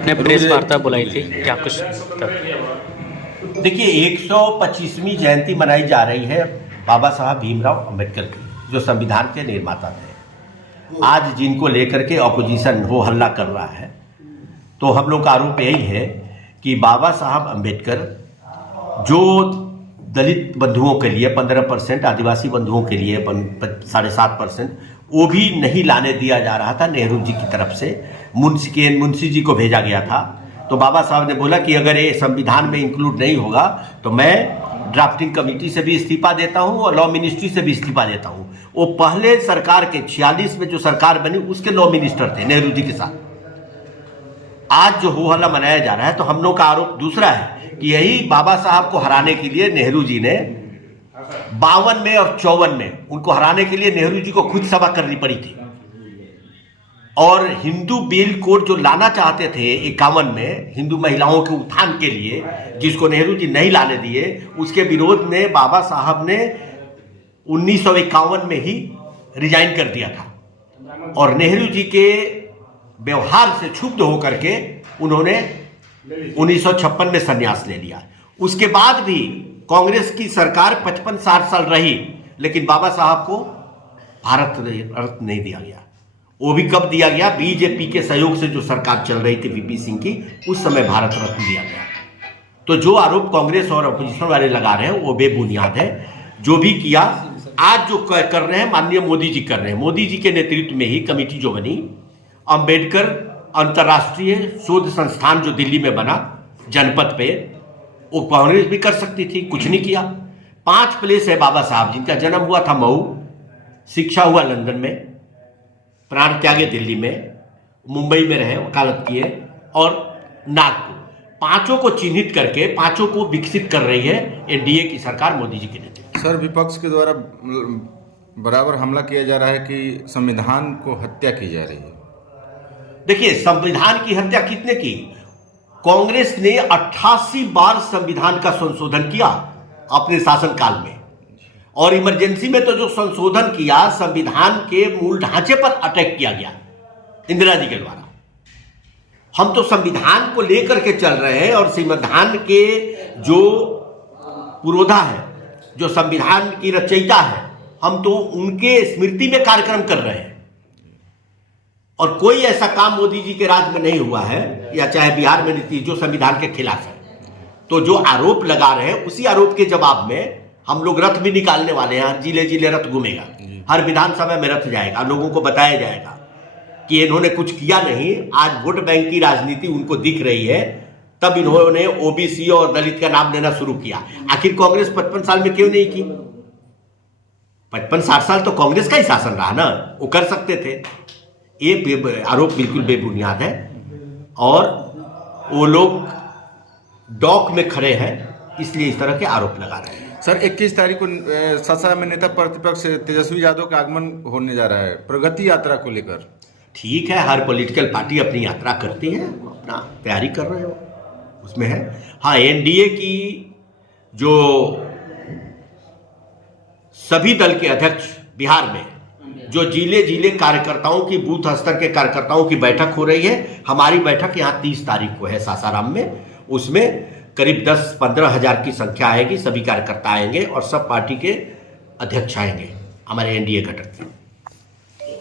ने प्रेस वार्ता बुलाई थी, क्या कुछ देखिए 125वीं जयंती मनाई जा रही है बाबा साहब भीमराव अंबेडकर की, जो संविधान के निर्माता थे। आज जिनको लेकर के ऑपोजिशन हो हल्ला कर रहा है, तो हम लोग का आरोप यही है कि बाबा साहब अंबेडकर जो दलित बंधुओं के लिए 15%, आदिवासी बंधुओं के लिए 7.5%, वो भी नहीं लाने दिया जा रहा था। नेहरू जी की तरफ से मुंशी जी को भेजा गया था। तो बाबा साहब ने बोला कि अगर ये संविधान में इंक्लूड नहीं होगा तो मैं ड्राफ्टिंग कमेटी से भी इस्तीफा देता हूं और लॉ मिनिस्ट्री से भी इस्तीफा देता हूं। वो पहले सरकार के 46 में जो सरकार बनी उसके लॉ मिनिस्टर थे नेहरू जी के साथ। आज जो हो हल्ला मनाया जा रहा है, तो हम लोग का आरोप दूसरा है कि यही बाबा साहब को हराने के लिए नेहरू जी ने 52 में और 54 में उनको हराने के लिए नेहरू जी को खुद सभा करनी पड़ी थी। और हिंदू बिल कोड जो लाना चाहते थे 51 में हिंदू महिलाओं के उत्थान के लिए, जिसको नेहरू जी नहीं लाने दिए, उसके विरोध में बाबा साहब ने 1951 में ही रिजाइन कर दिया था। और नेहरू जी के व्यवहार से क्षुब्ध होकर के उन्होंने 1956 में संन्यास ले लिया। उसके बाद भी कांग्रेस की सरकार 55-60 साल रही, लेकिन बाबा साहब को भारत रत्न नहीं दिया गया। वो भी कब दिया गया? बीजेपी के सहयोग से जो सरकार चल रही थी वीपी सिंह की, उस समय भारत रत्न दिया गया। तो जो आरोप कांग्रेस और अपोजिशन वाले लगा रहे हैं वो बेबुनियाद है। जो भी किया, आज जो कर रहे हैं माननीय मोदी जी कर रहे हैं। मोदी जी के नेतृत्व में ही कमेटी जो बनी, अंबेडकर अंतर्राष्ट्रीय शोध संस्थान जो दिल्ली में बना जनपद पे, वो कांग्रेस भी कर सकती थी, कुछ नहीं किया। 5 प्लेस है बाबा साहब जिनका जन्म हुआ था मऊ, शिक्षा हुआ लंदन में, प्राण त्यागे दिल्ली में, मुंबई में रहे, वकालत किए, और नागपुर। 5 को चिन्हित करके 5 को विकसित कर रही है एनडीए की सरकार मोदी जी के नेतृत्व। सर, विपक्ष के द्वारा बराबर हमला किया जा रहा है कि संविधान को हत्या की जा रही है। देखिए, संविधान की हत्या कितने की? कांग्रेस ने 88 बार संविधान का संशोधन किया अपने शासनकाल में, और इमरजेंसी में तो जो संशोधन किया, संविधान के मूल ढांचे पर अटैक किया गया इंदिरा जी के द्वारा। हम तो संविधान को लेकर के चल रहे हैं, और संविधान के जो पुरोधा है, जो संविधान की रचयिता है, हम तो उनके स्मृति में कार्यक्रम कर रहे हैं। और कोई ऐसा काम मोदी जी के राज में नहीं हुआ है, या चाहे बिहार में नीति, जो संविधान के खिलाफ है। तो जो आरोप लगा रहे हैं, उसी आरोप के जवाब में हम लोग रथ भी निकालने वाले हैं। जिले जिले रथ घूमेगा, हर विधानसभा में रथ जाएगा, लोगों को बताया जाएगा कि इन्होंने कुछ किया नहीं। आज वोट बैंक की राजनीति उनको दिख रही है, तब इन्होंने ओबीसी और दलित का नाम लेना शुरू किया। आखिर कांग्रेस 55 साल में क्यों नहीं की? 55-60 साल तो कांग्रेस का ही शासन रहा ना, वो कर सकते थे। ये आरोप बिल्कुल बेबुनियाद है, और वो लोग डॉक में खड़े हैं, इसलिए इस तरह के आरोप लगा रहे हैं। सर, 21 तारीख को ससरा में नेता प्रतिपक्ष तेजस्वी यादव का आगमन होने जा रहा है, प्रगति यात्रा को लेकर। ठीक है, हर पॉलिटिकल पार्टी अपनी यात्रा करती है, अपना तैयारी कर रहे हो, उसमें है। हाँ, एनडीए की जो सभी दल के अध्यक्ष बिहार में, जो जिले जिले कार्यकर्ताओं की, बूथ स्तर के कार्यकर्ताओं की बैठक हो रही है। हमारी बैठक यहाँ 30 तारीख को है सासाराम में। उसमें करीब 10-15 हजार की संख्या आएगी, सभी कार्यकर्ता आएंगे और सब पार्टी के अध्यक्ष आएंगे हमारे एनडीए घटक के।